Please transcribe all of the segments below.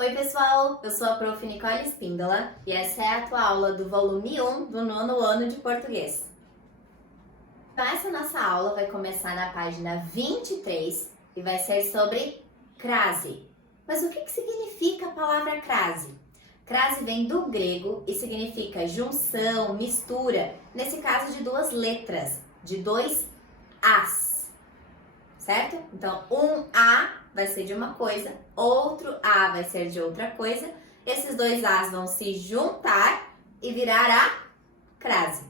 Oi pessoal, eu sou a Prof. Nicole Espíndola e essa é a tua aula do volume 1 do nono ano de português. Então essa nossa aula vai começar na página 23 e vai ser sobre crase. Mas o que significa a palavra crase? Crase vem do grego e significa junção, mistura, nesse caso de duas letras, de dois As, certo? Então um A vai ser de uma coisa, outro A vai ser de outra coisa. Esses dois As vão se juntar e virar a crase.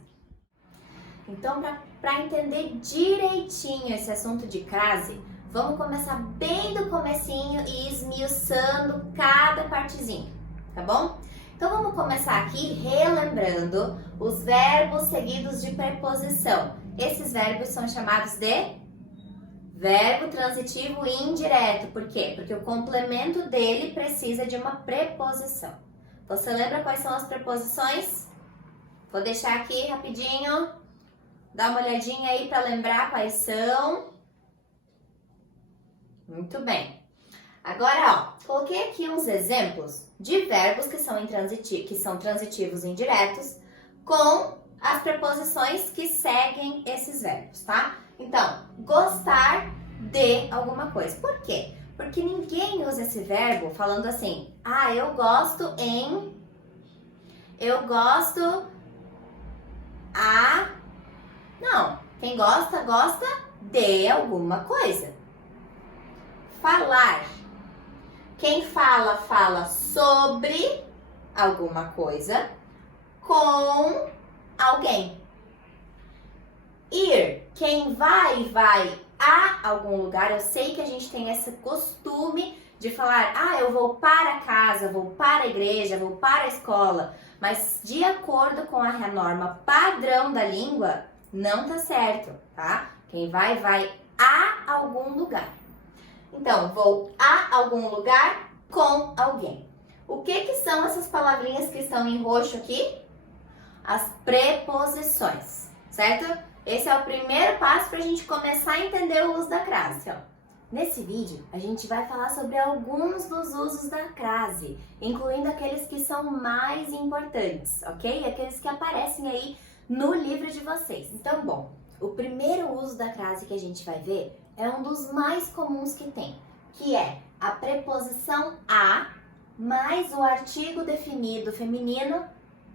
Então, para entender direitinho esse assunto de crase, vamos começar bem do comecinho e esmiuçando cada partezinha, tá bom? Então, vamos começar aqui relembrando os verbos seguidos de preposição. Esses verbos são chamados de verbo transitivo indireto. Por quê? Porque o complemento dele precisa de uma preposição. Você lembra quais são as preposições? Vou deixar aqui rapidinho. Dá uma olhadinha aí para lembrar quais são. Muito bem. Agora, ó, coloquei aqui uns exemplos de verbos que são transitivos indiretos com as preposições que seguem esses verbos, tá? Então, gostar de alguma coisa. Por quê? Porque ninguém usa esse verbo falando assim, eu gosto em, eu gosto a... Não, quem gosta, gosta de alguma coisa. Falar. Quem fala, fala sobre alguma coisa com alguém. Ir. Quem vai a algum lugar. Eu sei que a gente tem esse costume de falar, eu vou para casa, vou para a igreja, vou para a escola. Mas de acordo com a norma padrão da língua, não tá certo, tá? Quem vai a algum lugar. Então, vou a algum lugar com alguém. O que são essas palavrinhas que estão em roxo aqui? As preposições, certo? Esse é o primeiro passo para a gente começar a entender o uso da crase. Nesse vídeo, a gente vai falar sobre alguns dos usos da crase, incluindo aqueles que são mais importantes, ok? Aqueles que aparecem aí no livro de vocês. Então, bom, o primeiro uso da crase que a gente vai ver é um dos mais comuns que tem, que é a preposição a mais o artigo definido feminino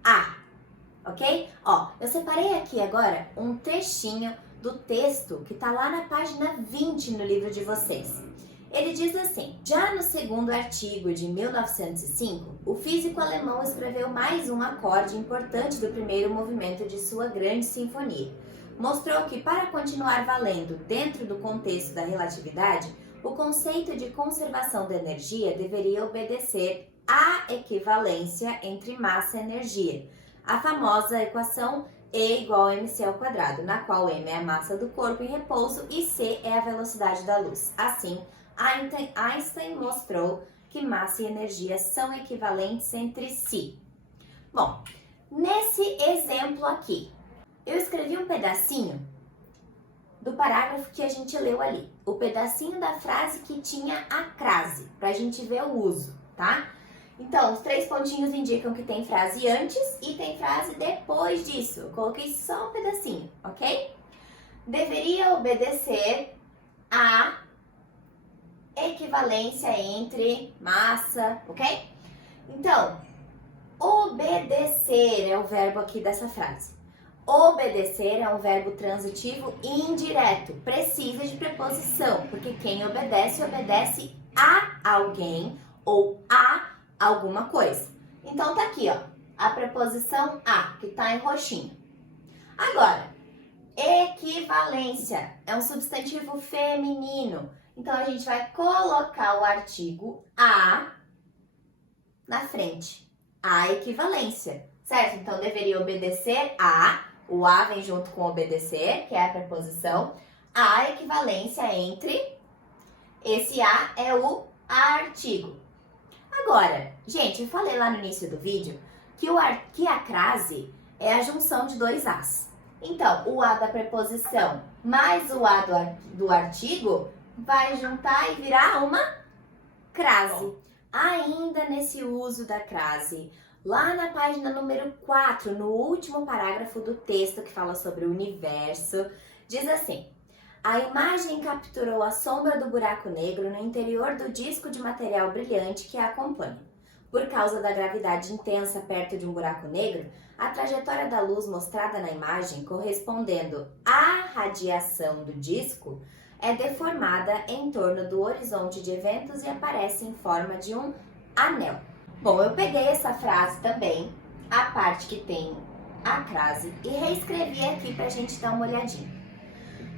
a. Ok? Ó, eu separei aqui agora um trechinho do texto que tá lá na página 20 no livro de vocês. Ele diz assim, já no segundo artigo de 1905, o físico alemão escreveu mais um acorde importante do primeiro movimento de sua grande sinfonia. Mostrou que para continuar valendo dentro do contexto da relatividade, o conceito de conservação da energia deveria obedecer à equivalência entre massa e energia, a famosa equação E igual a mc ao quadrado, na qual m é a massa do corpo em repouso e c é a velocidade da luz. Assim, Einstein mostrou que massa e energia são equivalentes entre si. Bom, nesse exemplo aqui, eu escrevi um pedacinho do parágrafo que a gente leu ali. O pedacinho da frase que tinha a crase, para a gente ver o uso, tá? Então, os 3 pontinhos indicam que tem frase antes e tem frase depois disso. Eu coloquei só um pedacinho, ok? Deveria obedecer a equivalência entre massa, ok? Então, obedecer é o verbo aqui dessa frase. Obedecer é um verbo transitivo indireto. Precisa de preposição, porque quem obedece, obedece a alguém ou a alguma coisa. Então, tá aqui, ó, a preposição a, que tá em roxinho. Agora, equivalência é um substantivo feminino. Então, a gente vai colocar o artigo a na frente. A equivalência, certo? Então, deveria obedecer a, o a vem junto com obedecer, que é a preposição. A equivalência entre, esse a é o artigo. Agora, gente, eu falei lá no início do vídeo que a crase é a junção de dois As. Então, o A da preposição mais o A do artigo vai juntar e virar uma crase. Ainda nesse uso da crase, lá na página número 4, no último parágrafo do texto que fala sobre o universo, diz assim: a imagem capturou a sombra do buraco negro no interior do disco de material brilhante que a acompanha. Por causa da gravidade intensa perto de um buraco negro, a trajetória da luz mostrada na imagem, correspondendo à radiação do disco, é deformada em torno do horizonte de eventos e aparece em forma de um anel. Bom, eu peguei essa frase também, a parte que tem a crase, e reescrevi aqui pra gente dar uma olhadinha.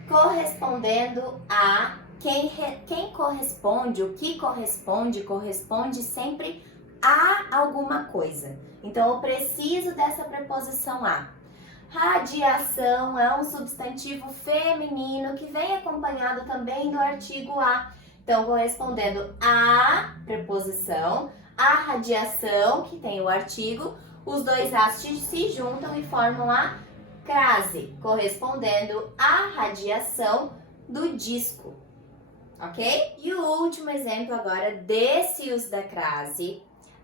Correspondendo a quem corresponde, o que corresponde sempre a alguma coisa. Então, eu preciso dessa preposição a. Radiação é um substantivo feminino que vem acompanhado também do artigo a. Então, correspondendo à preposição, a radiação, que tem o artigo, os dois as se juntam e formam a crase, correspondendo à radiação do disco. Ok? E o último exemplo agora desse uso da crase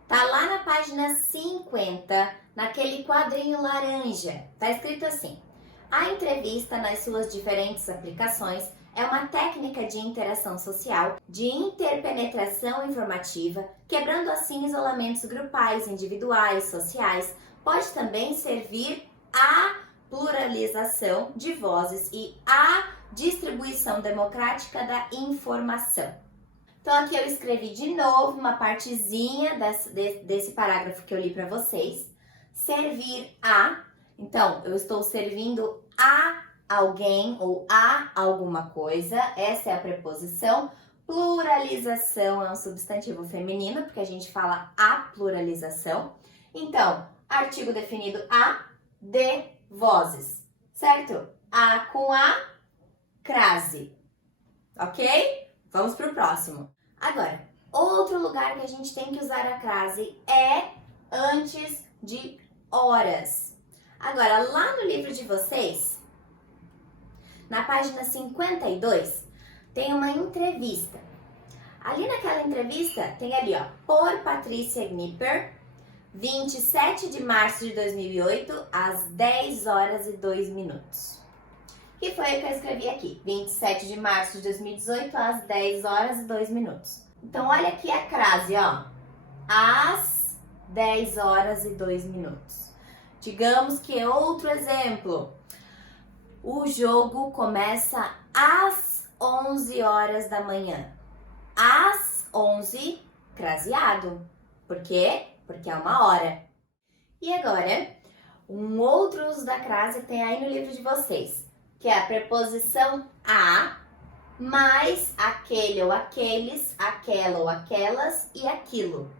tá lá na página 50, naquele quadrinho laranja. Tá escrito assim: a entrevista nas suas diferentes aplicações é uma técnica de interação social, de interpenetração informativa, quebrando assim isolamentos grupais, individuais, sociais. Pode também servir à pluralização de vozes e à distribuição democrática da informação. Então, aqui eu escrevi de novo uma partezinha desse parágrafo que eu li para vocês. Servir a. Então, eu estou servindo a alguém ou a alguma coisa. Essa é a preposição. Pluralização é um substantivo feminino, porque a gente fala a pluralização. Então, artigo definido a de vozes, certo? A com a crase. Ok? Vamos para o próximo. Agora, outro lugar que a gente tem que usar a crase é antes de horas. Agora, lá no livro de vocês, na página 52, tem uma entrevista. Ali naquela entrevista, tem ali, ó, por Patrícia Gnipper, 27 de março de 2008, às 10 horas e 2 minutos. Que foi o que eu escrevi aqui, 27 de março de 2018, às 10 horas e 2 minutos. Então, olha aqui a crase, ó. Às 10 horas e 2 minutos. Digamos que é outro exemplo. O jogo começa às 11 horas da manhã. Às 11, craseado. Por quê? Porque é uma hora. E agora, um outro uso da crase tem aí no livro de vocês, que é a preposição a, mais aquele ou aqueles, aquela ou aquelas e aquilo.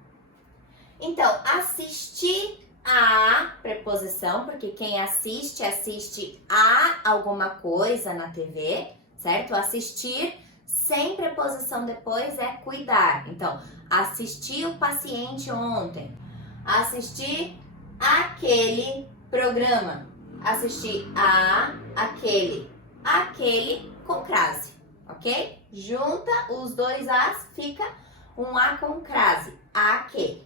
Então, assistir a preposição, porque quem assiste, assiste a alguma coisa na TV, certo? Assistir sem preposição depois é cuidar. Então, assisti o paciente ontem, assisti aquele programa, assisti a aquele com crase, ok? Junta os dois as, fica um a com crase, aquele.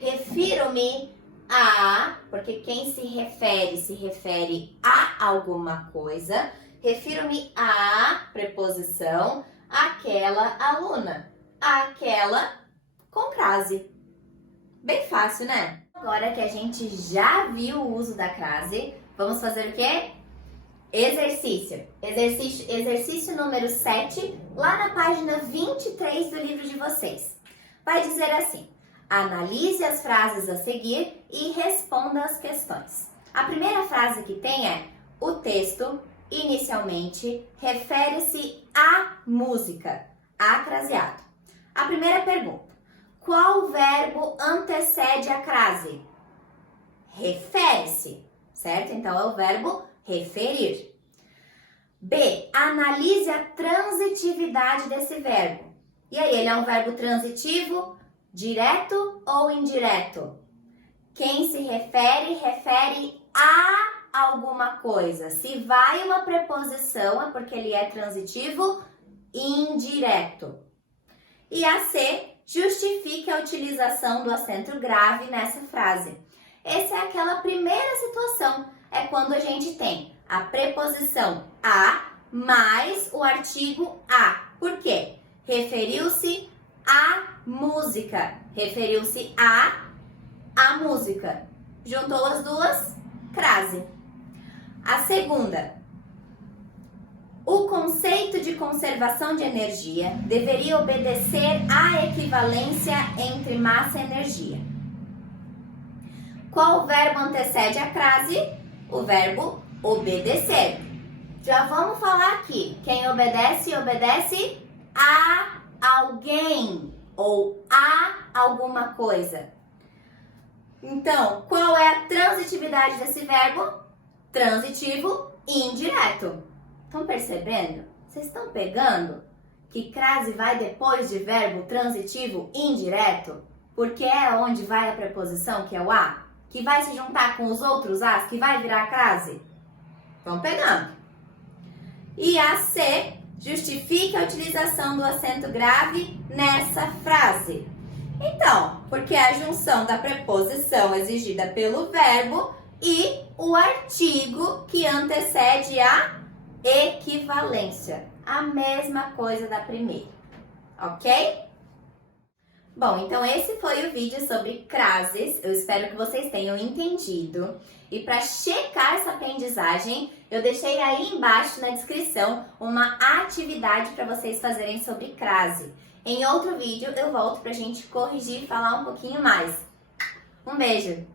Refiro-me a, porque quem se refere a alguma coisa. Refiro-me a preposição, aquela aluna, aquela com crase. Bem fácil, né? Agora que a gente já viu o uso da crase, vamos fazer o quê? Exercício número 7, lá na página 23 do livro de vocês. Vai dizer assim: analise as frases a seguir e responda as questões. A primeira frase que tem é: o texto, inicialmente, refere-se à música, a craseado. A primeira pergunta: qual verbo antecede a crase? Refere-se, certo? Então, é o verbo referir. B. Analise a transitividade desse verbo. E aí, ele é um verbo transitivo, direto ou indireto? Quem se refere a alguma coisa. Se vai uma preposição, é porque ele é transitivo indireto. E a C. justifique a utilização do acento grave nessa frase. Essa é aquela primeira situação, é quando a gente tem a preposição a mais o artigo a. Por quê? Referiu-se à música, referiu-se à música. Juntou as duas, crase. A segunda, o conceito de conservação de energia deveria obedecer à equivalência entre massa e energia. Qual verbo antecede a crase? O verbo obedecer. Já vamos falar aqui. Quem obedece, obedece a alguém ou a alguma coisa. Então, qual é a transitividade desse verbo? Transitivo indireto. Estão percebendo? Vocês estão pegando que crase vai depois de verbo transitivo indireto? Porque é onde vai a preposição, que é o a, que vai se juntar com os outros as, que vai virar crase? Estão pegando? E a C, justifica a utilização do acento grave nessa frase. Então, porque é a junção da preposição exigida pelo verbo e o artigo que antecede a equivalência. A mesma coisa da primeira, ok? Bom, então esse foi o vídeo sobre crases. Eu espero que vocês tenham entendido. E para checar essa aprendizagem, eu deixei aí embaixo na descrição uma atividade para vocês fazerem sobre crase. Em outro vídeo eu volto para a gente corrigir e falar um pouquinho mais. Um beijo!